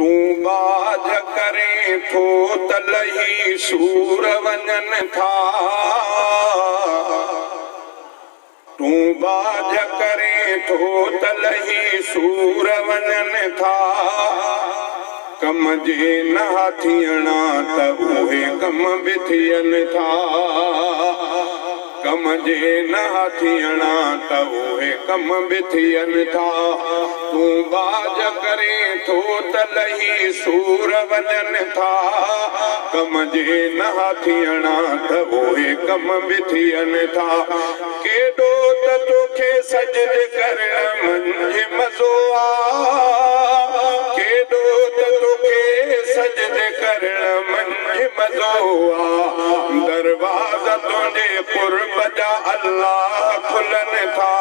तू बाज करे थो त लही सूर वञनि था तू बाज करे थो त लही सूर वञनि था कम जे न थियणा त उहे कम बि थियनि था कम जे न थियणा त उहे कम बि थियनि था तू बाज करे थो त लही सूर वञनि था कम जे न थियणा त उहे कम बि थियनि था केॾो त तोखे सजद करण मंझि मज़ो केॾो त तोखे सजद करण मंझि मज़ो दरवाज़ा तुंहिंजे क़ुर्ब जा अल्लाह खुलनि था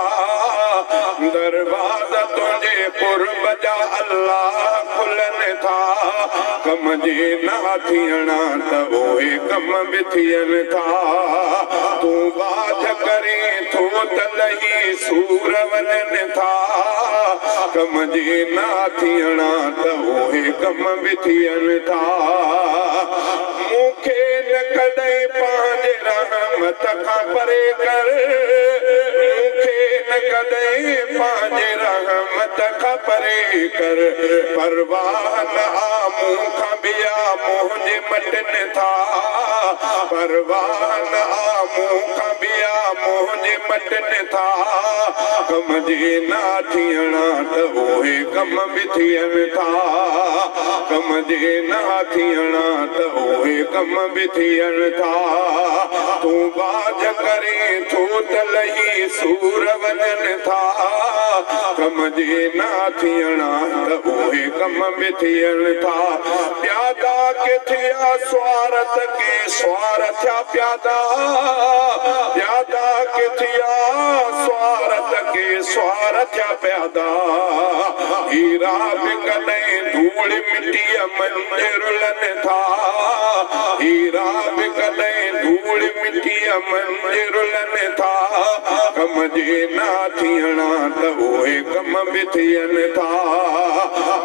दरवाज़ा तुंहिंजे क़ुर्ब जा अल्लाह खुलनि था कम जे न थियणा त उहे कम बि थियनि था तू बाज करे थो त लही सूर वञनि था कम जे न थियणा त उहे कम बि थियनि था मूंखे न कॾहिं पंहिंजे रहमत खां परे कर मूंखे न कॾहिं पंहिंजे रहमत खां परे कर परवाह न आ मूंखां ॿिया मुंहिंजे मटनि था परवाह न आ मूंखां ॿिया मुंहिंजे मटनि था कम जे न थियणा त उहे कम बि थियनि था कम जे न थियणा त उहे कम बि थियनि था तू बाज करे थो त लही सूर वञनि था कम जे न थियणा त उहे कम बि थियनि था प्यादा के थिया स्वारथ के स्वार थिया प्यादा प्यादा के थिया स्वारथ के स्वार थिया प्यादा हीरा बि कॾहिं धूड़ मिटीअ मंझि रुलनि था हीरा बि कॾहिं धूड़ मिटीअ मंझि रुलनि था कम जे न थियणा त उहे कम बि थियनि था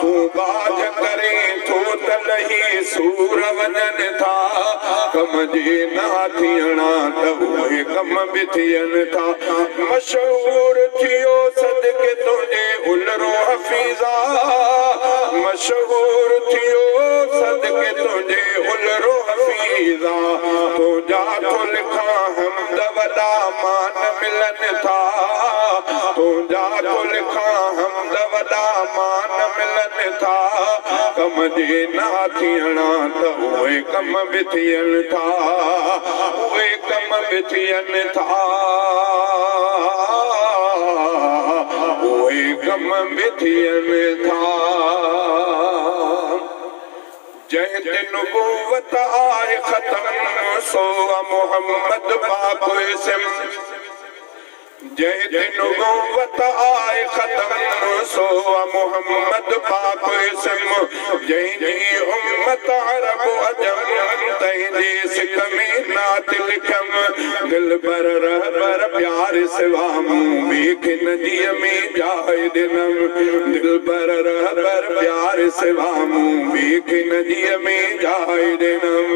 तू बाज करे थो त लही सूर वञनि था कम जे न थियणा त उहे कम बि थियनि था मशहूर थियो सदके तुंहिंजे उलरो हफ़ीज़ा मशहूर थियो सदके तुंहिंजे उलरो हफ़ीज़ा तुंहिंजा थो लिखां हमद वॾा मान मिलनि था तुंहिंजा थो लिखां हमद वॾा मान मिलनि था कम जे न थियणा त उहे कम बि थियनि था उहे कम बि थियनि था उहे कम बि थियनि था जंहिं ते नुबूवत आहे ख़त्म सो मोहम्मद पाक इस्म जंहिं ते नुबूवत आहे ख़त्म सो मोहम्मद पाक इस्म जंहिंजी उम्मत अरब अजम तंहिंजे सिक में नात लिखम दिलबर रहबर प्यार सिवा मूं बीख नदीअ में जाए ॾिनम दिलबर रहबर प्यार सिवा मूं बीख नदीअ में जाए ॾिनम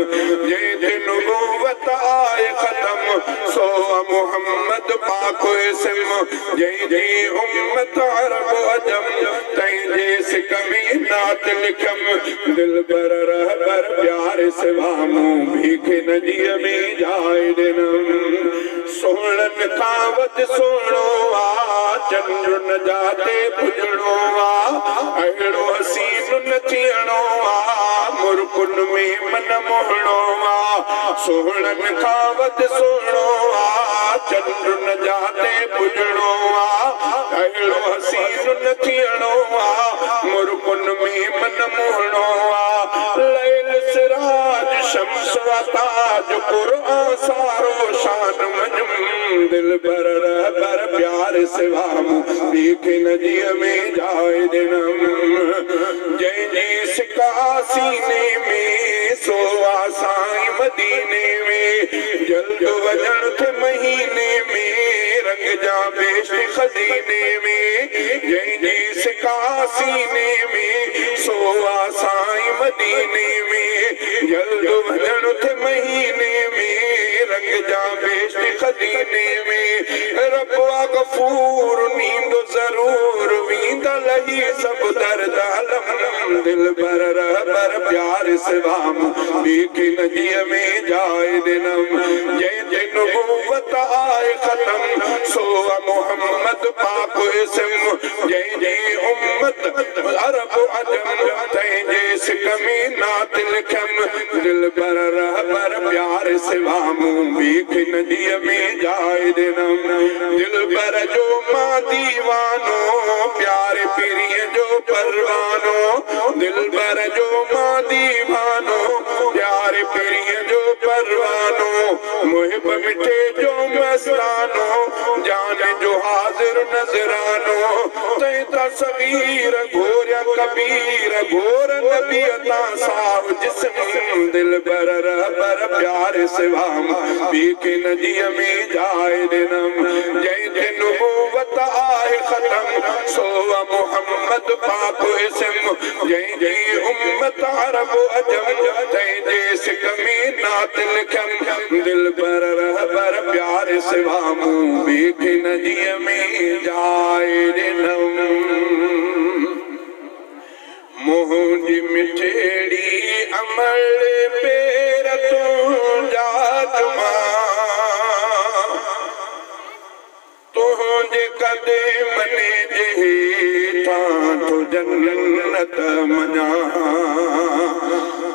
जंहिं ते नुबूवत आहे ख़त्म सो मोहम्मद पाक इस्म जंहिंजी उम्मत अरब अजम तंहिंजे सिक में नात लिखम दिलबर रहबर प्यार सिवा मूं बीख नदीअ में जाए ॾिनम सोहणनि खां वधि सुहिणो आ चंड न जाते पुॼणो आ अहिड़ो हसीन न थियणो आ मुर्कुन में मन मोहणो आ सोहणनि खां वधि सुहिणो आ चंड न जाते पुॼणो आ अहिड़ो हसीन न थियणो आ मुर्कुन में मन मोहणो आ लैल सिराज शम्स व ताज क़ुरआन सारो शान मजम दिलबर रहबर प्यार सिवा मूं बीख नदीअ में जाए ॾिनम जंहिंजी सिका सीने में सो साईं मदीने में जल्द वञण थे महीने में रंग जा बेश खज़ीने में जंहिंजी सिका सीने में सो साईं मदीने में जल्द वजन थे महीने में रंग जा बेश खदीने में रब्बा गफूर नींद जरूर वींद लही सब दर्द अलम दिल बर रहबर प्यार सिवाम देखे नदी में जाए दिनम जय जय नबूवत आए खत्म सो मोहम्मद पाक इस्म जय जय उम्मत अरब अजम तय जैस कमी नात लिखम दिल बर रहबर प्यार सिवामू भीख नदी में जाए दिनम दिल बर जो मां दीवानो प्यार पिरिय जो परवानो दिल बर जो मां दीवानो प्यार पिरिय जो परवानो मुहिब मिठे जो मस्तानो जान जो हाजिर नजरानो तय तस्वीर घोर कबीर घोर नबी अता साहब जिस्म दिल बर रहबर प्यार सिवाम भीख नदी में जाए दिनम जय जय नबूवत आए खत्म सो मोहम्मद पाक इस्म जय जय उम्मत अरब अजम तय जैस कमी नात लिखम दिल बर रहबर प्यार सिवामू भीख नदी में जाए दिनम मुंहिंजी मिठड़ी अमल पेर तूं जा चुमा तुंहिंजे कदमनि जे हेठां तो जन्नत मञा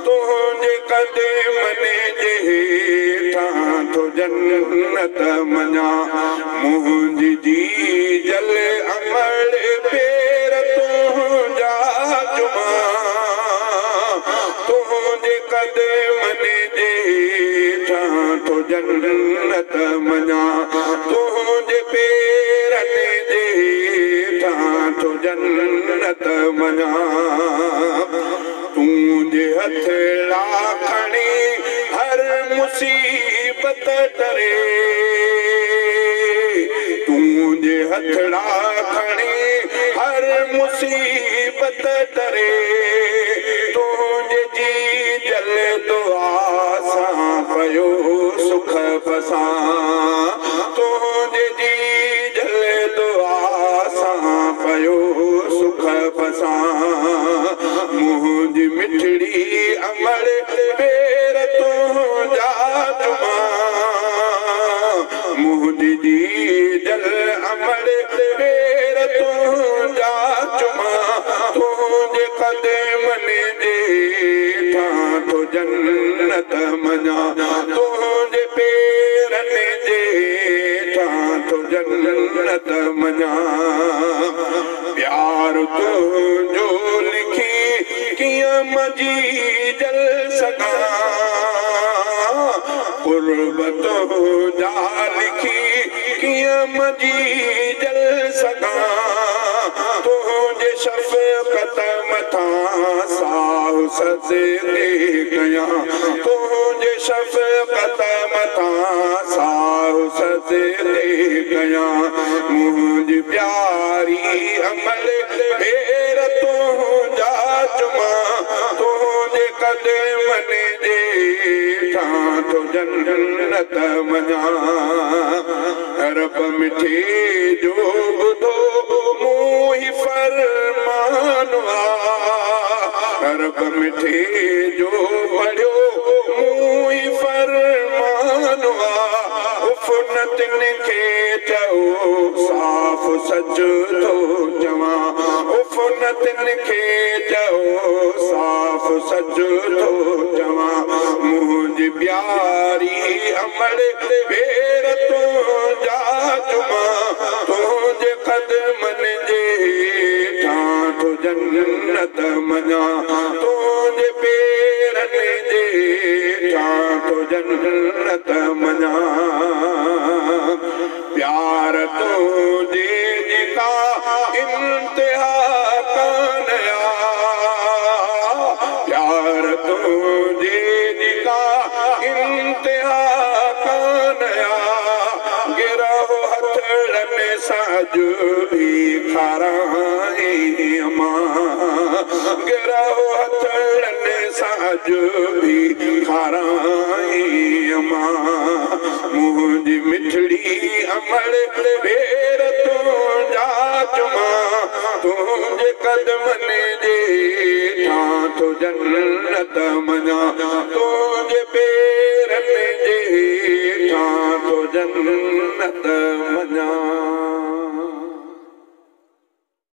तुंहिंजे कदमनि जे हेठां तो जन्नत मञा मुंहिंजी जी जल अमल पेर तूं जा चुमा तुंहिंजे कदमनि जे हेठां तो जन्नत मञा तुंहिंजे पेरनि जे हेठां तो जन्नत मञा तुंहिंजे हथड़ा खणी हर मुसीबत डरे तुंहिंजे हथड़ा खणी हर मुसीबत डरे तुंहिंजे जी जल दुआ सां पयो सुख फसां तुंहिंजे जी जल दुआ सां पयो सुख फसां मुंहिंजी मिठड़ी अमर पेर तूं जा चुमा मुंहिंजी जी जल अमर पेर तूं जा चुमा तुंहिंजे कदमनि जे हेठां तो जन्नत मञा तुंहिंजे पेरनि जे हेठां तो जन्नत मञा प्यार तुंहिंजो लिखी कीअं मजी जल सघां कुर्ब तुंहिंजा लिखी कीअं मजी जल सघां तुंहिंजे शफ़क़त मथां साहु सजदे कयां तुंहिंजे शफ़क़त मथां साहु सजदे कयां मुंहिंजी प्यारी अमल पेर तूं जा चुमा तुंहिंजे कदमनि जे हेठां तो जन्नत मञा रब मिठे जो ॿुधो मूं ही फरमान रब मिठे जो पढ़ियो मूं ही फरमान उफ़नतिन खे चओ साफ़ सच थो चवां उफ़नतिन खे चओ साफ़ सच थो चवां मुंहिंजी प्यारी अमर पेर तूं जा चुमा तुंहिंजे कदमनि जे हेठां तो जन्नत मञा तुंहिंजे पेरनि जे हेठां तो जन्नत मञा प्यार तुंहिंजे जेका इंतिहा कान प्यार तुंहिंजे जेका इंतिहा कान गिरहो हथड़नि सां जो भी खाराए मां गिरहो हथड़नि कुछ भी खाराई मां मुंहिंजी मिठड़ी अमल पेर तुंहिंजा चुमा तुंहिंजे कदमनि जे ठां थो जन्नत मञा तुंहिंजे पेरनि जे ठां थो जन्नत